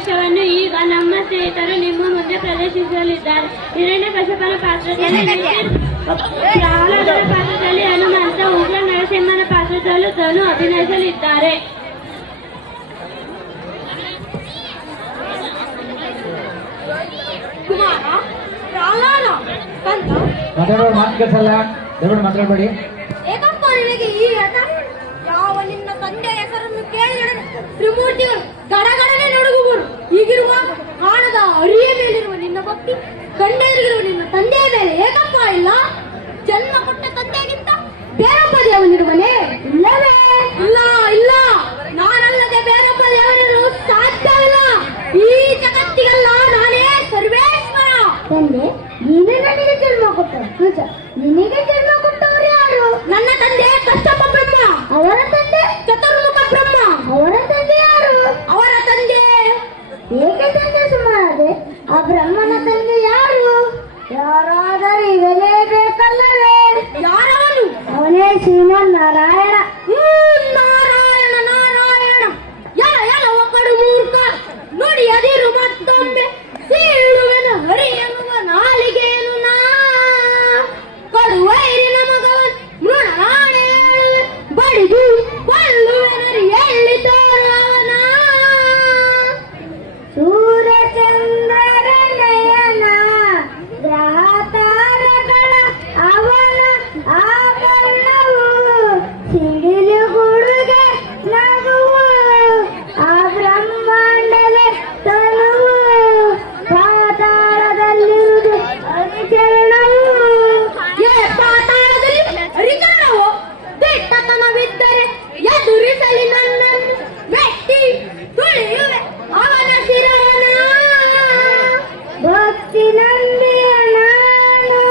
ಸನ್ನಿವೇಶವನ್ನು ಈಗ ನಮ್ಮ ಸ್ನೇಹಿತರು ನಿಮ್ಮ ಮುಂದೆ ಪ್ರದರ್ಶಿಸಲಿದ್ದಾರೆ. ಹಿರಣ್ಯಕಶಿಪನ ಪಾತ್ರದಲ್ಲಿ ಪ್ರಹ್ಲಾದನ ಪಾತ್ರದಲ್ಲಿ ಹನುಮಂತ, ಉಗ್ರ ನರಸಿಂಹನ ಪಾತ್ರದಲ್ಲೂ ಧನು ಅಭಿನಯಿಸಲಿದ್ದಾರೆ. ಮಾತಾಡಬೇಡಿ. ಏಕಪ್ಪ ನಿನಗೆ ಈ ರಥ? ಯಾವ ನಿನ್ನ ತಂದೆಯ ಹೆಸರನ್ನು ಕೇಳಿದರೆ ತ್ರಿಮೂರ್ತಿಗಳು ಗಡಗಡನೆ ನಡುಗುವರು. ಈಗಿರುವ ಕಾಣದ ಅರಿಯ ಮೇಲಿರುವ ನಿನ್ನ ಭಕ್ತಿ, ಕಂಡೆರಿಗಿರುವ ನಿನ್ನ ತಂದೆಯ ಮೇಲೆ ಏಕಪ್ಪ ಇಲ್ಲ. ಜನ್ಮ ಕೊಟ್ಟ ತಂದೆಗಿಂತ ಬೇರೊಬ್ಬ ದೇವನಿರುವನೇ? ಇಲ್ಲವೇ? ಇಲ್ಲ ಇಲ್ಲ, ನಾನಲ್ಲದೆ ಬೇರೊಬ್ಬ ದೇವನಿರಲು ಸಾಧ್ಯವಿಲ್ಲ. ಈ ಜಗತ್ತಿಗೆಲ್ಲ ನಾನೇ ಸರ್ವೇಶ್ವರ. ತಂದೆ, ನೀನೇ ನನಗೆ ಜನ್ಮ ಕೊಟ್ಟ. ನಿನಗೆ ಜನ್ಮ ಕೊಟ್ಟವರು ಯಾರು? ನನ್ನ ತಂದೆ ಕಶ್ಯಪ ಬ್ರಹ್ಮ. ಅವರ ತಂದೆ ಚತುರ್ಮುಖ ಬ್ರಹ್ಮ. ಅವರ ತಂದೆ ಯಾರು? ಅವರ ತಂದೆ ಏಕೆ ತಂದೆ ಸುಮಾರದೆ? ಆ ಬ್ರಹ್ಮನ ತಂದೆ ಯಾರು? ಯಾರಾದರೂ ಇರಲೇಬೇಕಲ್ಲವೇ? ಯಾರವನು? ಅವನೇ ಶ್ರೀಮನ್ನಾರಾಯಣ. ನಾರಾಯಣ ನಾರಾಯಣ. ಎಲ್ಲ ಒಕ್ಕಡು ಮೂರ್ಖ. ನೋಡಿ ಅದಿರು ಮತ್ತೊಮ್ಮೆ ಸೀಳುವೆನು ಹರಿ ಎನ್ನುವ ನಾಲಿಗೆಯನ್ನು ನಾ. ಕಡುವೈರಿನ ಮಗವನ್ ಮೃಣಾಣೆ ಹೇಳುವೆ, ಬಡಿದು ಕೊಲ್ಲುವೆನರಿ ಎಳ್ಳಿ ತೋರವನ. ಸೂರ್ಯಚಂದ್ರರ ನಯನ ಗ್ರಹ ತಾರಗಳ ಅವನ ಆಭರಣವು, ಸಿಡಿಲು ಗುಡುಗೆ ನಗುವು ಆ ಬ್ರಹ್ಮಾಂಡದ ತನುವು, ಪಾತಾಳದಲ್ಲಿರುವುದು ಅರಿಚರಣವು. ಪಾತಾಳದಲ್ಲಿ ಹರಿಕರಣವು ದಿಟ್ಟತನವಿದ್ದರೆ ಎದುರಿಸಲಿ ನನ್ನನ್ನು ವ್ಯಕ್ತಿ ತುಳಿಯುವೆ ಅವನ ಶಿರವನ. ಭಕ್ತಿ ನಂಬಿಯ ನಾನು,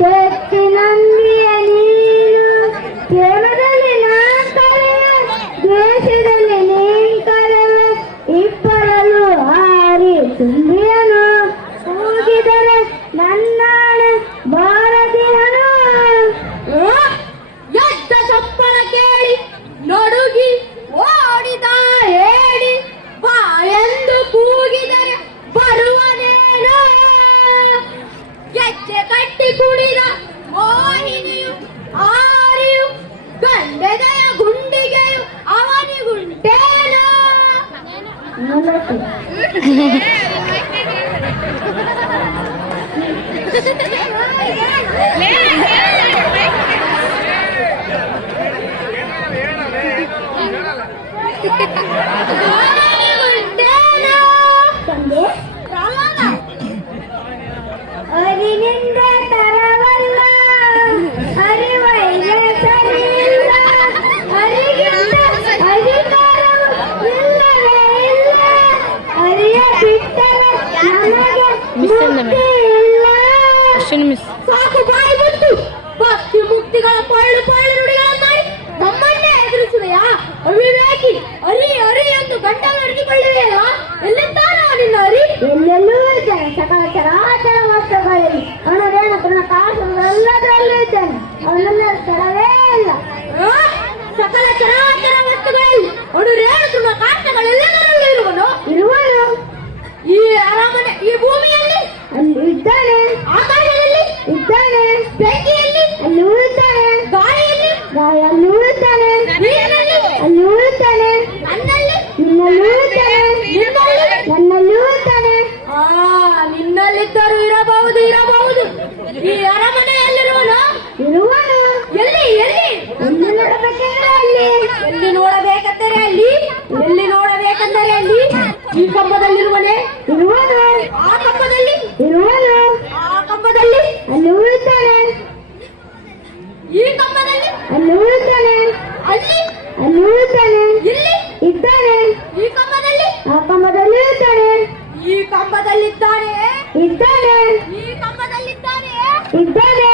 ಶಕ್ತಿ ನಂಬಿಯ ನೀನು. ಪ್ರೇಮದಲ್ಲಿ ನಾನ್ ಕರೆವೆ, ದ್ವೇಷದಲ್ಲಿ ನೀನ್ ಕರೆವೆ. ಇಬ್ಬರಲ್ಲೂ ಹಾರಿ ತುಂಬಿಯನು, ಹೋಗಿದರೆ ನನ್ನಾಣೆ ಭಾರತೀಯನು. ಎದ್ದ ಸಪ್ಪಳ ಕೇಳಿ ನಡುಗಿ ಓಡಿದ ಹೇಳಿ, ಬಾ ಎಂದು ಕೂಗಿದರೆ ಬರುವನೇನೋ. ಗೆಜ್ಜೆ ಕಟ್ಟಿ ಕುಡಿದ ಮೋಹಿನಿಯು ಆರಿಯು, ಗಂಡೆದೆಯ ಗುಂಡಿಗೆಯು ಅವನಿಗುಂಟೇನೋ. ತಂದೆ, ಅರಿವಿಂದ ತರವಲ್ಲ, ಅರಿವೈದ ಸರಿಯಿಲ್ಲ. ಅರಿಗಿಂದ ಅಧಿಕಾರವು ಇಲ್ಲವೇ ಇಲ್ಲ. ಅರಿಯ ಬಿಟ್ಟರೆ ನಮಗೆ ಮುಕ್ತಿ ಇಲ್ಲ. ಸಾಕು ಬಾಯಿ ಬಿಟ್ಟು ಭಕ್ತಿ ಮುಕ್ತಿಗಳ ಪಳ್ಳು ಪಳ್ಳು ನುಡಿಗಳ ಮಾಡಿ ನಮ್ಮನ್ನೇ ಎದುರಿಸುವೆಯಾ? ಅವಿವೇಕಿ, ಅರಿ ಅರಿ ಎಂದು ಗಂಟಲು ಹಿಡಿದುಕೊಳ್ಳುವೆಯಲ್ಲ. ಎಲ್ಲಿದ್ದಾನೋ ನಿನ್ನ ಅರಿ? ಎಲ್ಲೆಲ್ಲೂ ಇದ್ದಾನೆ. ಸಕಲ ಚರಾಚರ ವಸ್ತುಗಳಲ್ಲಿ ಅವನದೇನು ಪುನಃ ಕಾಸುಗಳೆಲ್ಲದರಲ್ಲೂ ಇದ್ದಾನೆ. ಅವನನ್ನ ಸ್ಥಳವೇ ಇಲ್ಲ. ಸಕಲ ಚರಾಚರ ವಸ್ತುಗಳಲ್ಲಿ ಅವನು ರೇಣುಕುವ ಕಾಷ್ಟಗಳೆಲ್ಲದರಲ್ಲೂ ಇರುವನು. ಈ ಅರಮನೆ, ಈ ಭೂಮಿಯಲ್ಲಿ ಅಲ್ಲಿ ಇದ್ದಾನೆ. ಆಕಾಶದಲ್ಲಿ ಇದ್ದಾನೆ. ಬೆಂಕಿಯಲ್ಲಿ ಅಲ್ಲಿ ಇದ್ದಾನೆ. ಗಾಳಿಯಲ್ಲಿ ಅಲ್ಲೂ ಇದ್ದಾನೆ. ನೀರಿನಲ್ಲಿ ಅಲ್ಲೂ ಇದ್ದಾನೆ. ನನ್ನಲ್ಲಿ ನಿನ್ನಲ್ಲೂ ಇದ್ದಾನೆ. ನಿನ್ನಲ್ಲಿ ನನ್ನಲ್ಲೂ ಇದ್ದಾನೆ. ನಿನ್ನಲ್ಲಿದ್ದರೂ ಇರಬಹುದು ಇರಬಹುದು. ಈ ಅರಮನೆಯಲ್ಲಿರುವನು ಇರುವನು. ಎಲ್ಲಿ ಎಲ್ಲಿ ಎಲ್ಲಿ ನೋಡಬೇಕೆಂದರೆ ಅಲ್ಲಿ. ಎಲ್ಲಿ ನೋಡಬೇಕೆಂದರೆ ಅಲ್ಲಿ. ಎಲ್ಲಿ ನೋಡಬೇಕೆಂದರೆ ಅಲ್ಲಿ. ಈ ಕಂಬದಲ್ಲಿರುವನೇ? ಇರುವನು. ಆ ಕಂಬದಲ್ಲಿ ಇರುವನು. ಆ ಕಂಬದಲ್ಲಿ ಅಲ್ಲೂ ಇದ್ದಾನೆ. ಈ ಕಂಬದಲ್ಲಿ ಅಲ್ಲೂ ಇದ್ದಾನೆ. ಅಲ್ಲಿ ಅಲ್ಲೂ ಇದ್ದಾನೆ. ಇಲ್ಲಿ ಇದ್ದಾನೆ. ಈ ಕಂಬದಲ್ಲಿ ಆ ಕಂಬದಲ್ಲೂ ಇದ್ದಾನೆ. ಈ ಕಂಬದಲ್ಲಿದ್ದಾನೆ. ಇದ್ದಾನೆ. ಈ ಕಂಬದಲ್ಲಿದ್ದಾನೆ. ಇದ್ದಾನೆ.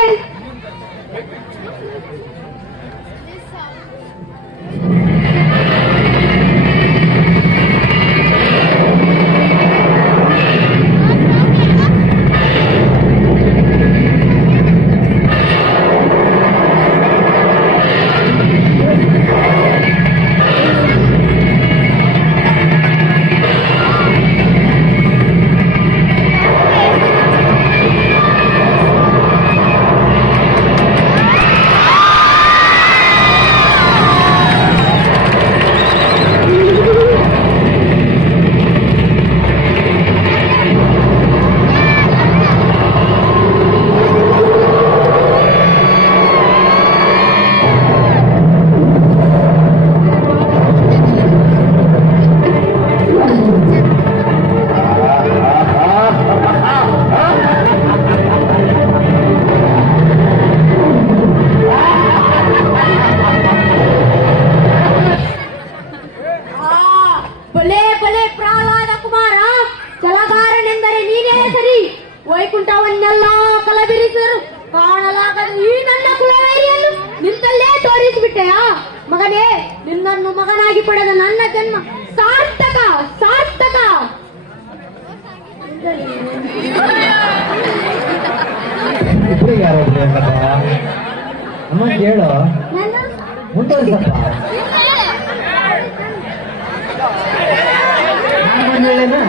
ಬಲೆ ಬಲೆ ಪ್ರಹ್ಲಾದ ಕುಮಾರ, ಛಲಗಾರನೆಂದರೆ ನೀನೇ ಸರಿ. ವೈಕುಂಠವನ್ನೆಲ್ಲ ಕಲಬಿರಿಸರು ಕಾಣಲಾಗದ ಈ ನನ್ನ ಕುಲವೈರಿಯನ್ನು ನಿಂತಲ್ಲೇ ತೋರಿಸಿಬಿಟ್ಟೆಯಾ? ಮಗನೇ, ನಿನ್ನನ್ನು ಮಗನಾಗಿ ಪಡೆದ ನನ್ನ ಜನ್ಮ ಸಾರ್ಥಕ ಸಾರ್ಥಕ. ಇಬ್ಬರಿಗೆ ಯಾರು ಅಮ್ಮ ಕೇಳು ನಾನು ಮುಂದುವರಿಸಪ್ಪ. ನಾನು ಹೇಳೇನಾ?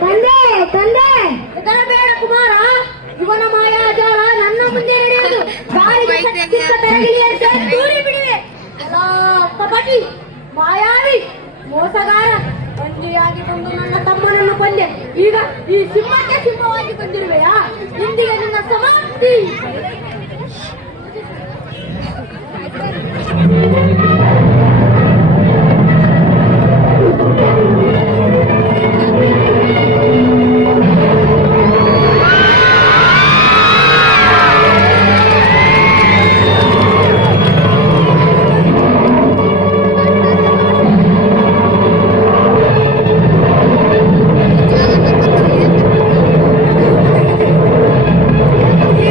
ತಂದೆ ತಂದೆ ಹೆದರಬೇಡ ಕುಮಾರ, ಇವನ ಮಾಯಾಜಾಲ ನನ್ನ ಮುಂದೆ ನಡೆಯುವುದು. ಗಾಳಿಗೆ ಸಿಕ್ಕ ತರಗಿಲಿಯಂತೆ ದೂರಿ ಬಿಡಿವೆ. ಅಲಾ ಕಪಟಿ, ಮಾಯಾವಿ, ಮೋಸಗಾರ, ಬಂದಿಯಾಗಿ ಬಂದು ನನ್ನ ತಮ್ಮನನ್ನು ಕೊಂದೆ. ಈಗ ಈ ಸಿಂಹಕ್ಕೆ ಸಿಂಹವಾಗಿ ಬಂದಿರುವೆಯಾ? ಇಂದಿಗೆ ನಿನ್ನ ಸಮಾಪ್ತಿ.